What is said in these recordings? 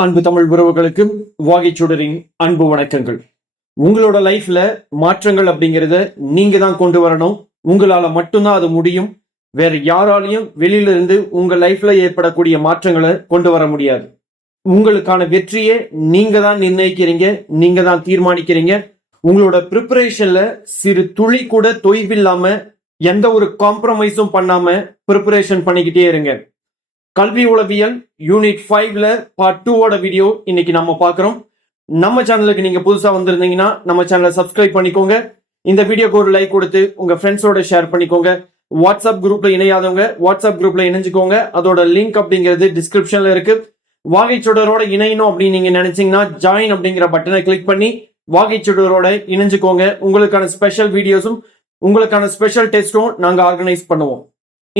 அன்பு தமிழ் உறவுகளுக்கு வாகைச்சுடரின் அன்பு வணக்கங்கள். உங்களோட லைஃப்ல மாற்றங்கள் அப்படிங்கிறத நீங்க தான் கொண்டு வரணும். உங்களால மட்டும்தான் அது முடியும். வேற யாராலையும் வெளியில இருந்து உங்க லைஃப்ல ஏற்படக்கூடிய மாற்றங்களை கொண்டு வர முடியாது. உங்களுக்கான வெற்றியை நீங்க தான் நிர்ணயிக்கிறீங்க, நீங்க தான் தீர்மானிக்கிறீங்க. உங்களோட ப்ரிப்பரேஷன்ல சிறு துளி கூட தொய்வில்லாம எந்த ஒரு காம்ப்ரமைஸும் பண்ணாம ப்ரிப்பரேஷன் பண்ணிக்கிட்டே இருங்க. கல்வி உளவியல் யூனிட் 5ல பார்ட் 2ஓட வீடியோ இன்னைக்கு நம்ம பார்க்குறோம். நம்ம சேனலுக்கு நீங்க புதுசா வந்திருந்தீங்கன்னா நம்ம சேனலை சப்ஸ்கிரைப் பண்ணிக்கோங்க. இந்த வீடியோக்கு ஒரு லைக் கொடுத்து உங்க ஃப்ரெண்ட்ஸோட ஷேர் பண்ணிக்கோங்க. வாட்ஸ்அப் குரூப்ல இணையாதவங்க வாட்ஸ்அப் குரூப்ல இணைஞ்சுக்கோங்க. அதோட லிங்க் அப்படிங்கிறது டிஸ்கிரிப்ஷன்ல இருக்கு. வாகைச்சுடரோட இணையணும் அப்படின்னு நீங்க நினைச்சீங்கன்னா ஜாயின் அப்படிங்கிற பட்டனை கிளிக் பண்ணி வாகைச்சுடரோட இணைஞ்சுக்கோங்க. உங்களுக்கான ஸ்பெஷல் வீடியோஸும் உங்களுக்கான ஸ்பெஷல் டெஸ்டும் நாங்க ஆர்கனைஸ் பண்ணுவோம்.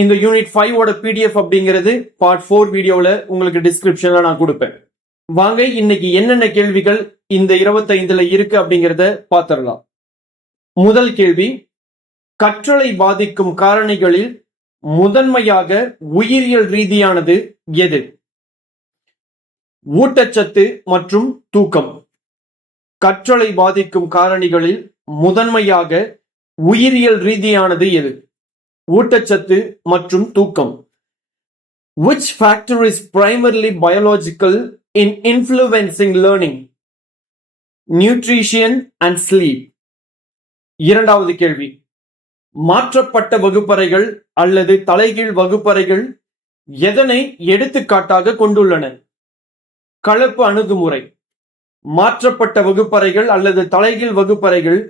இந்த யூனிட் 5ஓட PDF அப்படிங்கிறது பார்ட் 4 வீடியோல உங்களுக்கு டிஸ்கிரிப்ஷன்ல நான் கொடுப்பேன். வாங்க இன்னைக்கு என்னென்ன கேள்விகள் இந்த 25ல இருக்கு அப்படிங்கிறத பார்த்துடலாம். முதல் கேள்வி, கற்றலை பாதிக்கும் காரணிகளில் முதன்மையாக உயிரியல் ரீதியானது எது? ஊட்டச்சத்து மற்றும் தூக்கம். கற்றலை பாதிக்கும் காரணிகளில் முதன்மையாக உயிரியல் ரீதியானது எது? ஊட்டச்சத்து மற்றும் தூக்கம். Which factor is primarily biological in influencing learning? Nutrition and sleep. இரண்டாவது கேள்வி, மாற்றப்பட்ட வகுப்பறைகள் அல்லது தலைகீழ் வகுப்பறைகள் எதனை எடுத்துக்காட்டாக கொண்டுள்ளன? கலப்பு அணுகுமுறை. மாற்றப்பட்ட வகுப்பறைகள் அல்லது தலைகீழ் வகுப்பறைகள்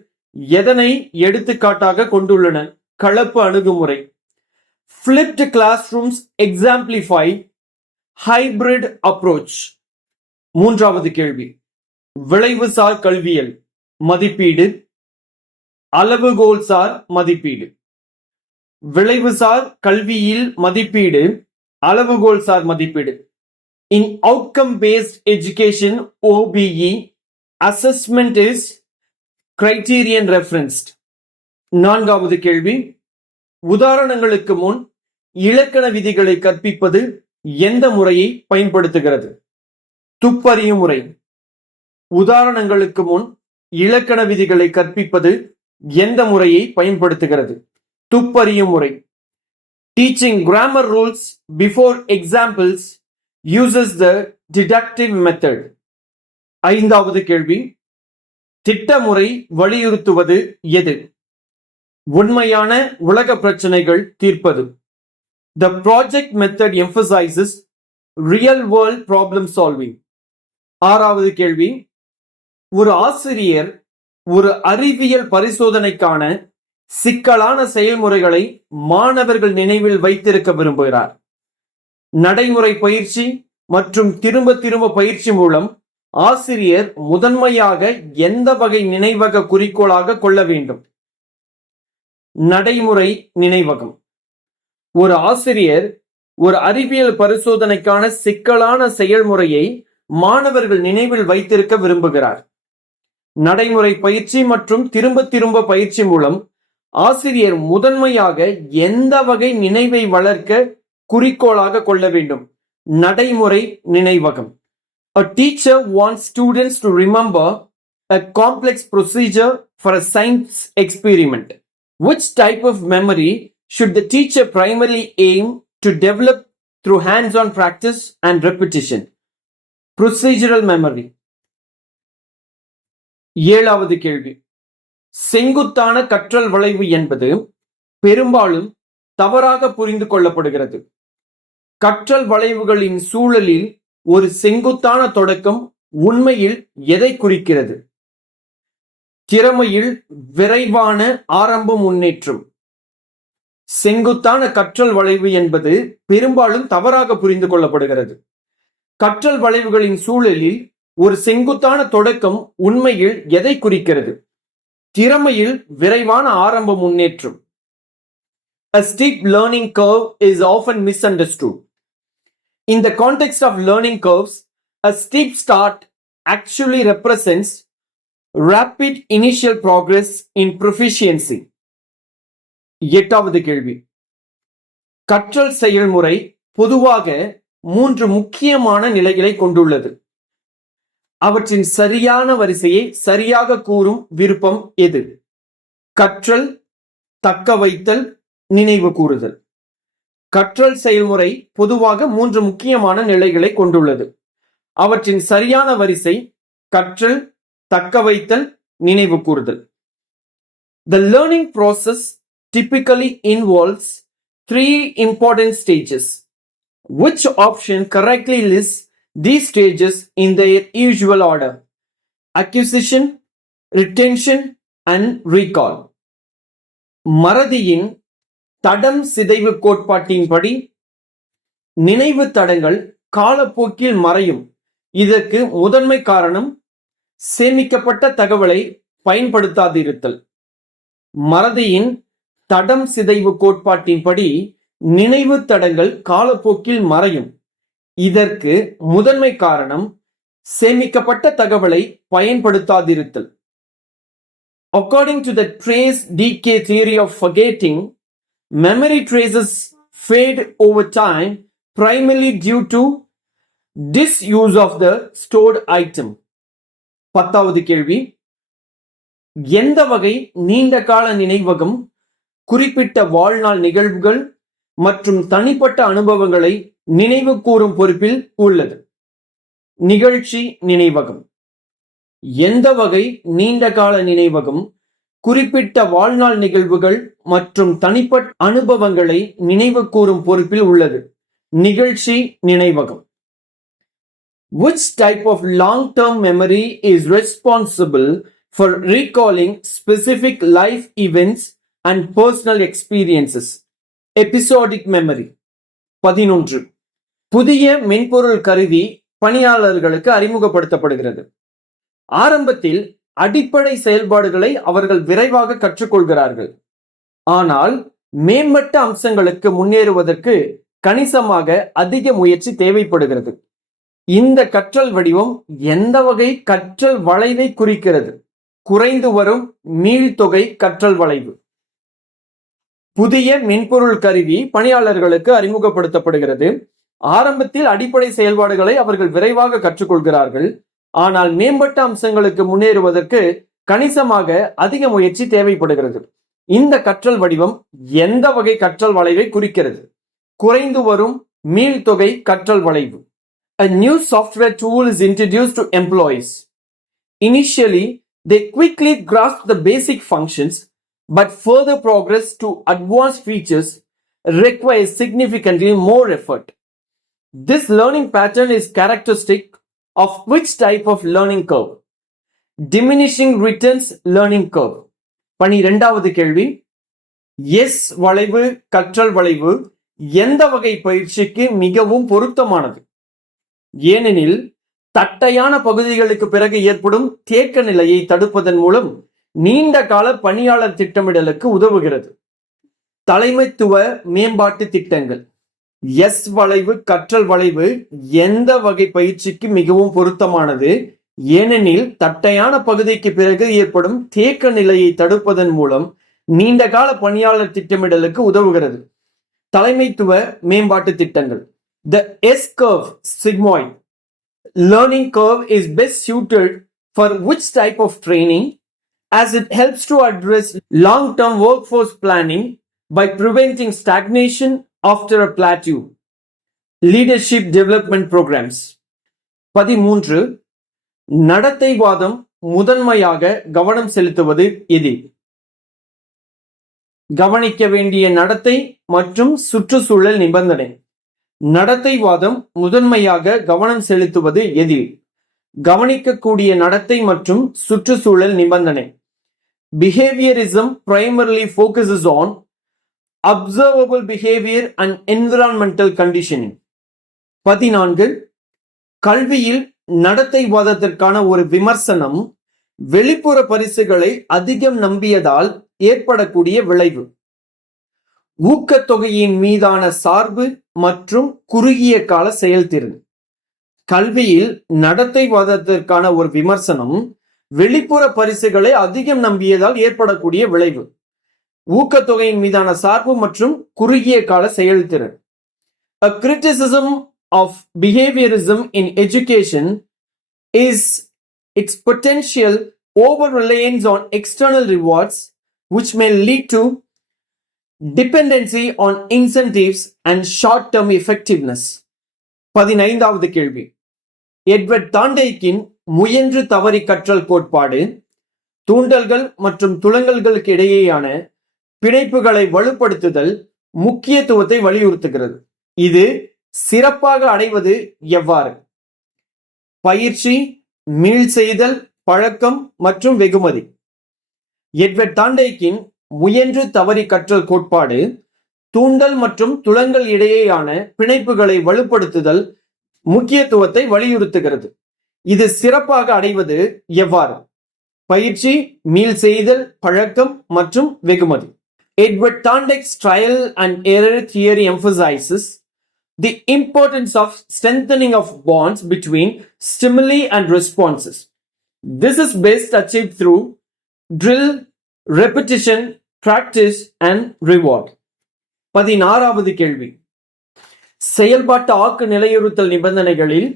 எதனை எடுத்துக்காட்டாக கொண்டுள்ளன? கலப்பு அணுகுமுறை. Flipped classrooms exemplify hybrid approach. மூன்றாவது கேள்வி, விளைவுசார் கல்வியல் மதிப்பீடு, அளவுகோல்சார் மதிப்பீடு. விளைவுசார் கல்வியில் மதிப்பீடு, அளவுகோல்சார் மதிப்பீடு. In outcome-based education OBE, assessment is criterion referenced. நான்காவது கேள்வி, உதாரணங்களுக்கு முன் இலக்கண விதிகளை கற்பிப்பது எந்த முறையை பயன்படுத்துகிறது? துப்பறியும் முறை. உதாரணங்களுக்கு முன் இலக்கண விதிகளை கற்பிப்பது எந்த முறையை பயன்படுத்துகிறது? துப்பறியும் முறை. Teaching grammar rules before examples uses the deductive method. ஐந்தாவது கேள்வி, திட்டமுறை வலியுறுத்துவது எது? உண்மையான உலக பிரச்சனைகள் தீர்ப்பது. The project method emphasizes real world problem solving. ஆறாவது கேள்வி, ஒரு ஆசிரியர் ஒரு அறிவியல் பரிசோதனைக்கான சிக்கலான செயல்முறைகளை மாணவர்கள் நினைவில் வைத்திருக்க விரும்புகிறார். நடைமுறை பயிற்சி மற்றும் திரும்ப திரும்ப பயிற்சி மூலம் ஆசிரியர் முதன்மையாக எந்த வகை நினைவக குறிக்கோளாக கொள்ள வேண்டும்? நடைமுறை நினைவகம். ஒரு ஆசிரியர் ஒரு அறிவியல் பரிசோதனைக்கான சிக்கலான செயல்முறையை மாணவர்கள் நினைவில் வைத்திருக்க விரும்புகிறார். நடைமுறை பயிற்சி மற்றும் திரும்ப திரும்ப பயிற்சி மூலம் ஆசிரியர் முதன்மையாக எந்த வகை நினைவை வளர்க்க குறிக்கோளாக கொள்ள வேண்டும்? நடைமுறை நினைவகம். A teacher wants students to remember a complex procedure for a science experiment. Which type of memory should the teacher primarily aim to develop through hands-on practice and repetition? Procedural memory. ஏழாவது கேள்வி, செங்குத்தான கற்றல் வளைவு என்பது பெரும்பாலும் தவறாக புரிந்து கொள்ளப்படுகிறது. கற்றல் வளைவுகளின் சூழலில் ஒரு செங்குத்தான தொடக்கம் உண்மையில் எதை குறிக்கிறது? திறமையில் விரைவான ஆரம்ப முன்னேற்றம். செங்குத்தான கற்றல் வளைவு என்பது பெரும்பாலும் தவறாக புரிந்து கொள்ளப்படுகிறது. கற்றல் வளைவுகளின் சூழலில் ஒரு செங்குத்தான தொடக்கம் உண்மையில் எதை குறிக்கிறது? திறமையில் விரைவான ஆரம்ப முன்னேற்றம். A steep learning curve is often misunderstood. In the context of learning curves, a steep start actually represents rapid initial progress in proficiency. எட்டாவது கேள்வி, கற்றல் செயல்முறை பொதுவாக 3 முக்கியமான நிலைகளை கொண்டுள்ளது. அவற்றின் சரியான வரிசையை சரியாக கூறும் விருப்பம் எது? கற்றல், தக்க வைத்தல், நினைவு கூறுதல். கற்றல் செயல்முறை பொதுவாக 3 முக்கியமான நிலைகளை கொண்டுள்ளது. அவற்றின் சரியான வரிசை கற்றல், தக்க வைத்தல், நினைவு கூறுதல். The learning process typically involves 3 important stages. Which option correctly lists these stages in their usual order? Acquisition, retention, and recall. மறதியின் தடம் சிதைவு கோட்பாட்டின்படி நினைவு தடங்கள் காலப்போக்கில் மறையும். இதற்கு முதன்மை காரணம் சேமிக்கப்பட்ட தகவலை பயன்படுத்தாதிருத்தல். மறதியின் தடம் சிதைவு கோட்பாட்டின்படி நினைவு தடங்கள் காலப்போக்கில் மறையும். இதற்கு முதன்மை காரணம் சேமிக்கப்பட்ட தகவலை பயன்படுத்தாதிருத்தல். According to the trace decay theory of forgetting, memory traces fade over time primarily due to disuse of the stored item. 10வது கேள்வி, எந்த வகை நீண்ட கால நினைவகம் குறிப்பிட்ட வாழ்நாள் நிகழ்வுகள் மற்றும் தனிப்பட்ட அனுபவங்களை நினைவு கூறும் பொறுப்பில் உள்ளது? நிகழ்ச்சி நினைவகம். எந்த வகை நீண்ட கால நினைவகம் குறிப்பிட்ட வாழ்நாள் நிகழ்வுகள் மற்றும் தனிப்பட்ட அனுபவங்களை நினைவு கூறும் பொறுப்பில் உள்ளது? நிகழ்ச்சி நினைவகம். Which type of long-term memory is responsible for recalling specific life events and personal experiences? Episodic memory. 11. புதிய மென்பொருள் கருவி பணியாளர்களுக்கு அறிமுகப்படுத்தப்படுகிறது. ஆரம்பத்தில் அடிப்படை செயல்பாடுகளை அவர்கள் விரைவாக கற்றுக்கொள்கிறார்கள். ஆனால் மேம்பட்ட அம்சங்களுக்கு முன்னேறுவதற்கு கணிசமாக அதிக முயற்சி தேவைப்படுகிறது. இந்த கற்றல் வடிவம் எந்த வகை கற்றல் வளைவை குறிக்கிறது? குறைந்து வரும் மீள்தொகை கற்றல் வளைவு. புதிய மென்பொருள் கருவி பணியாளர்களுக்கு அறிமுகப்படுத்தப்படுகிறது. ஆரம்பத்தில் அடிப்படை செயல்பாடுகளை அவர்கள் விரைவாக கற்றுக்கொள்கிறார்கள். ஆனால் மேம்பட்ட அம்சங்களுக்கு முன்னேறுவதற்கு கணிசமாக அதிக முயற்சி தேவைப்படுகிறது. இந்த கற்றல் வடிவம் எந்த வகை கற்றல் வளைவை குறிக்கிறது? குறைந்து வரும் மீள்தொகை கற்றல் வளைவு. A new software tool is introduced to employees. Initially, they quickly grasp the basic functions, but further progress to advanced features requires significantly more effort. This learning pattern is characteristic of which type of learning curve? Diminishing returns learning curve. 12வது கேள்வி, S வளைவு கற்றல் வளைவு எந்த வகை பயிற்சிக்கு மிகவும் பொருத்தமானது? ஏனெனில் தட்டையான பகுதிகளுக்கு பிறகு ஏற்படும் தேக்க நிலையை தடுப்பதன் மூலம் நீண்ட கால பணியாளர் திட்டமிடலுக்கு உதவுகிறது. தலைமைத்துவ மேம்பாட்டு திட்டங்கள். எஸ் வளைவு கற்றல் வளைவு எந்த வகை பயிற்சிக்கு மிகவும் பொருத்தமானது? ஏனெனில் தட்டையான பகுதிக்கு பிறகு ஏற்படும் தேக்க நிலையை தடுப்பதன் மூலம் நீண்ட கால பணியாளர் திட்டமிடலுக்கு உதவுகிறது. தலைமைத்துவ மேம்பாட்டு திட்டங்கள். The S-curve sigmoid learning curve is best suited for which type of training, as it helps to address long-term workforce planning by preventing stagnation after a plateau. Leadership development programs. 13. நடத்தைவாதம் முதன்மையாக கவனம் செலுத்துவது எது? கவனிக்க வேண்டிய நடத்தை மற்றும் சுற்றுச்சூழல் நிபந்தனை. நடத்தைவாதம் முதன்மையாக கவனம் செலுத்துவது எதில்? கவனிக்கக்கூடிய நடத்தை மற்றும் சுற்றுச்சூழல் நிபந்தனை. Behaviorism primarily focuses on observable behavior and environmental conditioning. 14. கல்வியில் நடத்தைவாதத்திற்கான ஒரு விமர்சனம் வெளிப்புற பரிசுகளை அதிகம் நம்பியதால் ஏற்படக்கூடிய விளைவு. ஊக்கத்தொகையின் மீதான சார்பு மற்றும் குறுகிய கால செயல்திறன். கல்வியில் நடத்தைவாதத்திற்கான ஒரு விமர்சனம் வெளிப்புற பரிசுகளை அதிகம் நம்பியதால் ஏற்படக்கூடிய விளைவு. ஊக்கத்தொகையின் மீதான சார்பு மற்றும் குறுகிய கால செயல்திறன். A criticism of behaviorism in education is its potential over-reliance on external rewards, which may lead to dependency on incentives and short-term effectiveness. 15வது கேள்வி. எட்வர்ட் தாண்டேக்கின் முயன்று தவறி கற்றல் கோட்பாடு தூண்டல்கள் மற்றும் துலங்கல்களுக்கு இடையேயான பிணைப்புகளை வலுப்படுத்துதல் முக்கியத்துவத்தை வலியுறுத்துகிறது. இது சிறப்பாக அடைவது எவ்வாறு? பயிற்சி, மீள் செய்தல், பழக்கம் மற்றும் வெகுமதி. எட்வர்ட் தாண்டேக்கின் முயன்று தவறி கற்றல் கோட்பாடு தூண்டல் மற்றும் துலங்கல் இடையேயான பிணைப்புகளை வலுப்படுத்துதல் முக்கியத்துவத்தை வலியுறுத்துகிறது. இது சிறப்பாக அடைவது எவ்வாறு? பயிற்சி, மீள் செய்தல், பழக்கம் மற்றும் வெகுமதி. Edward Thorndike's trial and error theory emphasizes the importance of strengthening of bonds between stimuli and responses. This is best achieved through drill, repetition, practice and reward. 16வது கேள்வி. செயல்பாட்டு ஆக்க நிலையுறுத்தல் நிபந்தனைகளில்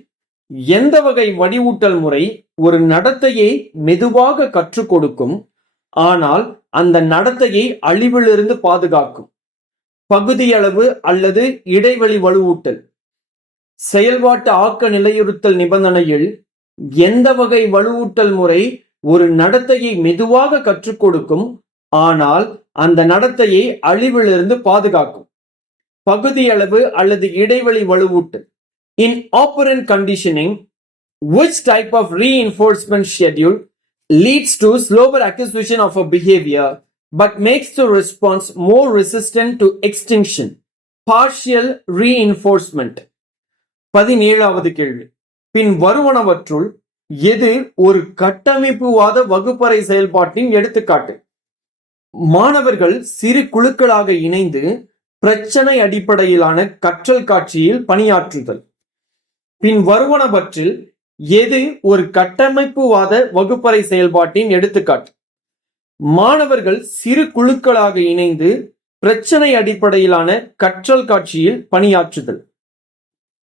எந்த வகை வடிவூட்டல் முறை ஒரு நடத்தையை மெதுவாக கற்றுக் கொடுக்கும், ஆனால் அந்த நடத்தையை அழிவிலிருந்து பாதுகாக்கும்? பகுதியளவு அல்லது இடைவெளி வலுவூட்டல். செயல்பாட்டு ஆக்க நிலையுறுத்தல் நிபந்தனையில் எந்த வகை வலுவூட்டல் முறை ஒரு நடத்தையை மெதுவாக கற்றுக் கொடுக்கும், ஆனால் அந்த நடத்தையை அழிவிலிருந்து பாதுகாக்கும்? பகுதியளவு அல்லது இடைவெளி வலுவூட்டல். In operant conditioning, which type of reinforcement schedule leads to slower acquisition of a behavior but makes the response more resistant to extinction? Partial reinforcement. 17வது கேள்வி. பின் வருவனவற்றுள் எது ஒரு கட்டமைப்புவாத வகுப்பறை செயல்பாட்டின் எடுத்துக்காட்டு? மாணவர்கள் சிறு குழுக்களாக இணைந்து பிரச்சனை அடிப்படையிலான கற்றல் காட்சியில் பணியாற்றுதல். பின் வருவனவற்றில் எது ஒரு கட்டமைப்புவாத வகுப்பறை செயல்பாட்டின் எடுத்துக்காட்டு? மாணவர்கள் சிறு குழுக்களாக இணைந்து பிரச்சனை அடிப்படையிலான கற்றல் காட்சியில் பணியாற்றுதல்.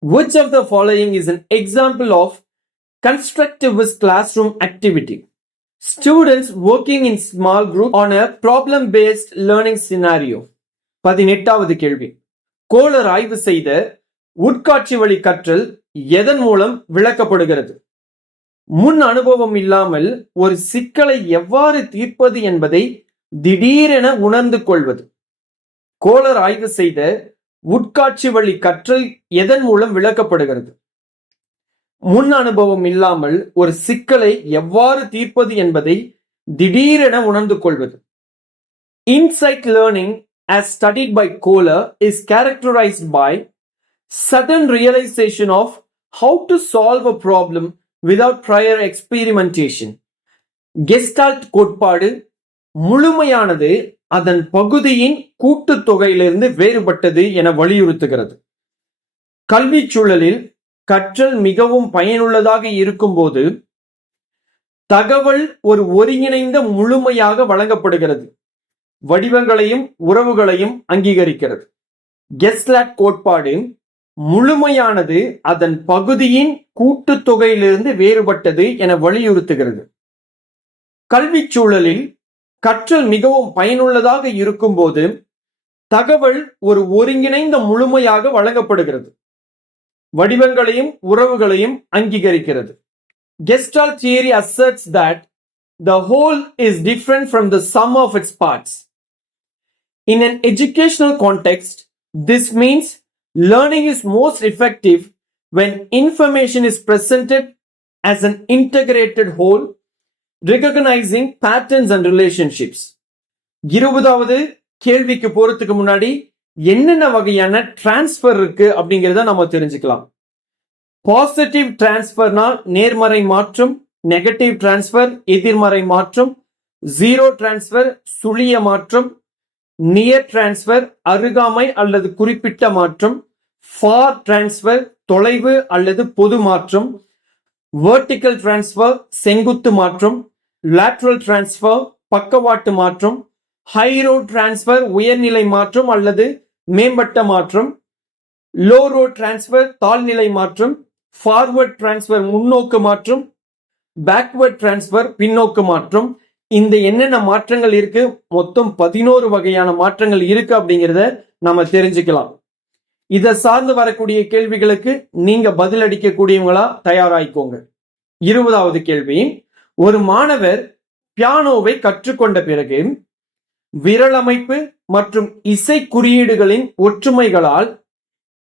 Which of the following is an example of constructivist classroom activity? Students working in small group on a problem-based learning scenario. 18வது கேள்வி. கோலர் ஆய்வு செய்த உட்காட்சி வழி கற்றல் எதன் மூலம் விளக்கப்படுகிறது? முன் அனுபவம் இல்லாமல் ஒரு சிக்கலை எவ்வாறு தீர்ப்பது என்பதை திடீரென உணர்ந்து கொள்வது. கோலர் ஆய்வு செய்த உட்காட்சி வழி கற்றல் எதன் மூலம் விளக்கப்படுகிறது? முன் அனுபவம் இல்லாமல் ஒரு சிக்கலை எவ்வாறு தீர்ப்பது என்பதை திடீரென உணர்ந்து கொள்வது. Insight learning as studied by Kohler is characterized by sudden realization of how to solve a problem without prior experimentation. Gestalt கோட்பாடு முழுமையானது அதன் பகுதியின் கூட்டுத்தொகையிலிருந்து வேறுபட்டது என வலியுறுத்துகிறது. கல்வி சூழலில் கற்றல் மிகவும் பயனுள்ளதாக இருக்கும்போது தகவல் ஒரு ஒருங்கிணைந்த முழுமையாக வழங்கப்படுகிறது, வடிவங்களையும் உறவுகளையும் அங்கீகரிக்கிறது. கெஸ்லாட் கோட்பாடு முழுமையானது அதன் பகுதியின் கூட்டுத்தொகையிலிருந்து வேறுபட்டது என வலியுறுத்துகிறது. கல்வி சூழலில் கற்றல் மிகவும் பயனுள்ளதாக இருக்கும்போது தகவல் ஒரு ஒருங்கிணைந்த முழுமையாக வழங்கப்படுகிறது, வடிவங்களையும் உறவுகளையும் அங்கீகரிக்கிறது. Gestalt theory asserts that the whole is different from the sum of its parts. In an educational context, this means learning is most effective when information is presented as an integrated whole, recognizing patterns and relationships. 20வது கேள்விக்கு போறதுக்கு முன்னாடி என்னென்ன வகையான transfer இருக்கு அப்படிங்கறத நம்ம தெரிஞ்சுக்கலாம். Positive டிரான்ஸ்ஃபர்னா நேர்மறை மாற்றம், நெகட்டிவ் டிரான்ஸ்ஃபர் எதிர்மறை மாற்றம், ஜீரோ டிரான்ஸ்ஃபர் சுழிய மாற்றம், நியர் டிரான்ஸ்ஃபர் அருகாமை அல்லது குறிப்பிட்ட மாற்றம், ஃபார் டிரான்ஸ்ஃபர் தொலைவு அல்லது பொது மாற்றம், வெர்டிக்கல் டிரான்ஸ்ஃபர் செங்குத்து மாற்றம், லேட்ரல் டிரான்ஸ்ஃபர் பக்கவாட்டு மாற்றம், ஹைரோ டிரான்ஸ்ஃபர் உயர்நிலை மாற்றம் அல்லது மேம்பட்ட மாற்றம், லோரோ டிரான்ஸ்ஃபர் தாழ்நிலை மாற்றம், ஃபார்வர்ட் டிரான்ஸ்ஃபர் முன்னோக்கு மாற்றம், பேக்வர்ட் டிரான்ஸ்ஃபர், பின்னோக்கு மாற்றம். இந்த என்னென்ன மாற்றங்கள் இருக்கு, மொத்தம் 11 வகையான மாற்றங்கள் இருக்கு அப்படிங்கிறத நம்ம தெரிஞ்சுக்கலாம். இதை சார்ந்து வரக்கூடிய கேள்விகளுக்கு நீங்க பதில் அளிக்கக்கூடியவங்களா தயாராயிக்கோங்க. 20வது கேள்வி, ஒரு மாணவர் பியானோவை கற்றுக்கொண்ட பிறகு விரலமைப்பு மற்றும் இசை குறியீடுகளின் ஒற்றுமைகளால்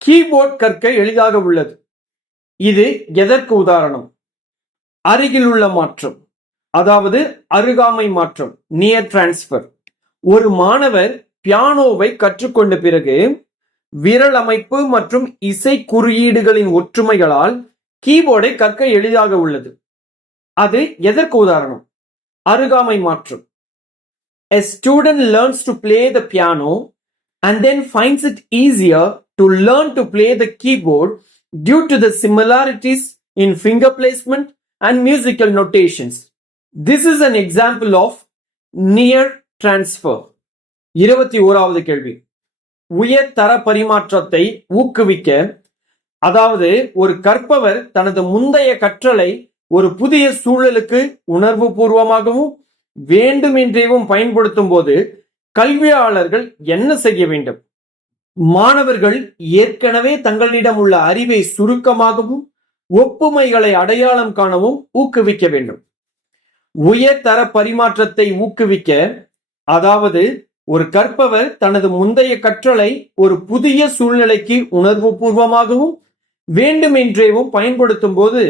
கீபோர்ட் கற்க எளிதாக உள்ளது. இது எதற்கு உதாரணம்? அருகில் உள்ள மாற்றம், அதாவது அருகாமை மாற்றம், நியர் டிரான்ஸ்பர். ஒரு மாணவர் பியானோவை கற்றுக்கொண்ட பிறகு விரல் அமைப்பு மற்றும் இசை குறியீடுகளின் ஒற்றுமைகளால் கீபோர்டை கற்க எளிதாக உள்ளது. அது எதற்கு உதாரணம்? அருகாமை மாற்றம். A student learns to play the piano and then finds it easier to learn to play the keyboard due to the similarities in finger placement and musical notations. This is an example of near transfer. 21வது கேள்வி, உயர் தர பரிமாற்றத்தை ஊக்குவிக்க, அதாவது ஒரு கற்பவர் தனது முந்தைய கற்றலை ஒரு புதிய சூழலுக்கு உணர்வு பூர்வமாகவும் வேண்டுமென்றேவும் பயன்படுத்தும் போது கல்வியாளர்கள் என்ன செய்ய வேண்டும்? மாணவர்கள் ஏற்கனவே தங்களிடம் உள்ள அறிவை சுருக்கமாகவும் ஒப்புமைகளை அடையாளம் காணவும் ஊக்குவிக்க வேண்டும். உயர் தர பரிமாற்றத்தை ஊக்குவிக்க, அதாவது ஒரு கற்பவர் தனது முந்தைய கற்றலை ஒரு புதிய சூழ்நிலைக்கு உணர்வு பூர்வமாகவும் வேண்டுமென்றேவும் பயன்படுத்தும் போது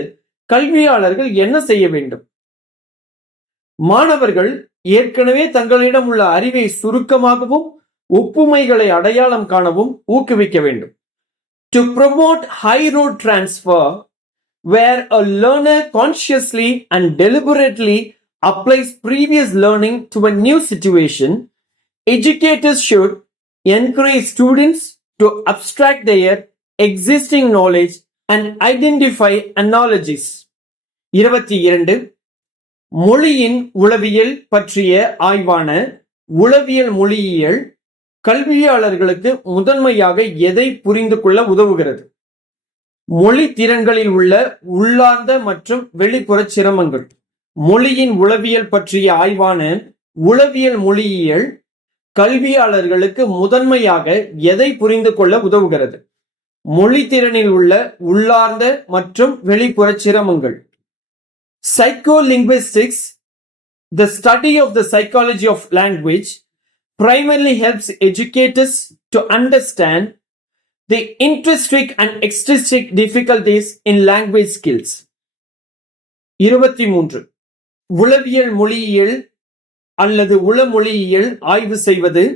கல்வியாளர்கள் என்ன செய்ய வேண்டும்? மாணவர்கள் ஏற்கனவே தங்களிடம் உள்ள அறிவை சுருக்கமாகவும் ஒப்புமைகளை அடையாளம் காணவும் ஊக்குவிக்க வேண்டும். To promote high road transfer, where a learner consciously and deliberately applies previous learning to a new situation, educators should encourage students to abstract their existing knowledge and identify analogies. 22. மொழியின் உளவியல் பற்றிய ஆய்வான உளவியல் மொழியியல் கல்வியாளர்களுக்கு முதன்மையாக எதை புரிந்து கொள்ள உதவுகிறது? மொழி திறன்களில் உள்ள உள்ளார்ந்த மற்றும் வெளிப்புற சிரமங்கள். மொழியின் உளவியல் பற்றிய ஆய்வான உளவியல் மொழியியல் கல்வியாளர்களுக்கு முதன்மையாக எதை புரிந்து கொள்ள உதவுகிறது? மொழி திறனில் உள்ள உள்ளார்ந்த மற்றும் வெளிப்புற சிரமங்கள். Psycholinguistics, the study of the psychology of language, primarily helps educators to understand the intrinsic and extrinsic difficulties in language skills. 23. உளவியல் மொழியியல் அல்லது உளமொழியியல் ஆய்வு செய்வது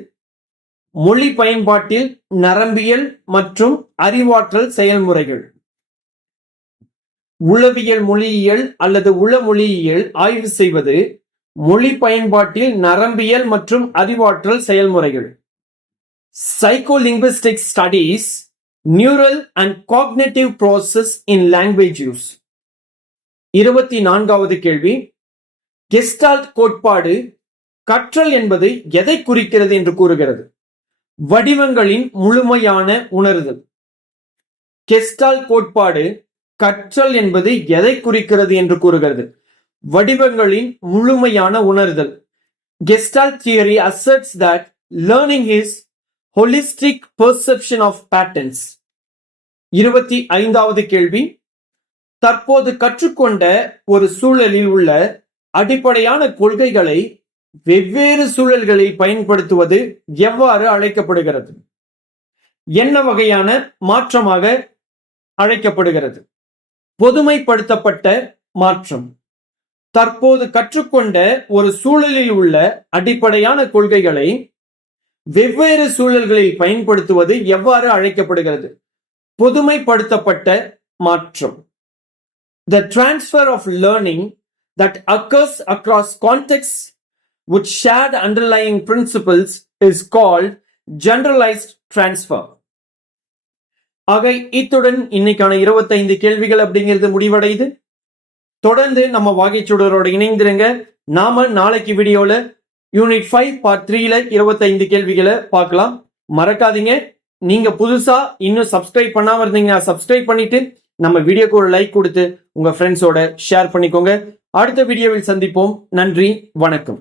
மொழி பயன்பாட்டில் நரம்பியல் மற்றும் அறிவாற்றல் செயல்முறைகள். உளவியல் மொழியியல் அல்லது உளமொழியியல் ஆய்வு செய்வது மொழி பயன்பாட்டில் நரம்பியல் மற்றும் அறிவாற்றல் செயல்முறைகள். Psycholinguistic studies neural and cognitive process in language use. 24வது கேள்வி, கெஸ்டால்ட் கோட்பாடு கற்றல் என்பது எதை குறிக்கிறது என்று கூறுகிறது? வடிவங்களின் முழுமையான உணர்தல். கெஸ்டால்ட் கோட்பாடு கற்றல் என்பது எதை குறிக்கிறது என்று கூறுகிறது? வடிவங்களின் முழுமையான உணர்தல். Gestalt theory asserts that learning is holistic perception of patterns. 25வது கேள்வி, தற்போது கற்றுக்கொண்ட ஒரு சூழலில் உள்ள அடிப்படையான கொள்கைகளை வெவ்வேறு சூழல்களில் பயன்படுத்துவது எவ்வாறு அழைக்கப்படுகிறது? என்ன வகையான மாற்றமாக அழைக்கப்படுகிறது? பொதுமைப்படுத்தப்பட்ட மாற்றம். தற்போது கற்றுக்கொண்ட ஒரு சூழலில் உள்ள அடிப்படையான கொள்கைகளை வெவ்வேறு சூழல்களில் பயன்படுத்துவது எவ்வாறு அழைக்கப்படுகிறது? பொதுமைப்படுத்தப்பட்ட மாற்றம். The transfer of learning that occurs across contexts with shared underlying principles is called generalized transfer. ஆக இத்துடன் இன்னைக்கான 25 கேள்விகள் அப்படிங்கிறது முடிவடையுது. தொடர்ந்து நம்ம வாகைச்சுடரோட இணைந்திருங்க. நாம நாளைக்கு வீடியோல யூனிட் 5 பார்ட் 3ல 25 கேள்விகளை பார்க்கலாம். மறக்காதீங்க, நீங்க புதுசா இன்னும் சப்ஸ்கிரைப் பண்ணாம இருந்தீங்கன்னா சப்ஸ்கிரைப் பண்ணிட்டு நம்ம வீடியோக்கு ஒரு லைக் கொடுத்து உங்க ஃப்ரெண்ட்ஸோட ஷேர் பண்ணிக்கோங்க. அடுத்த வீடியோவில் சந்திப்போம். நன்றி, வணக்கம்.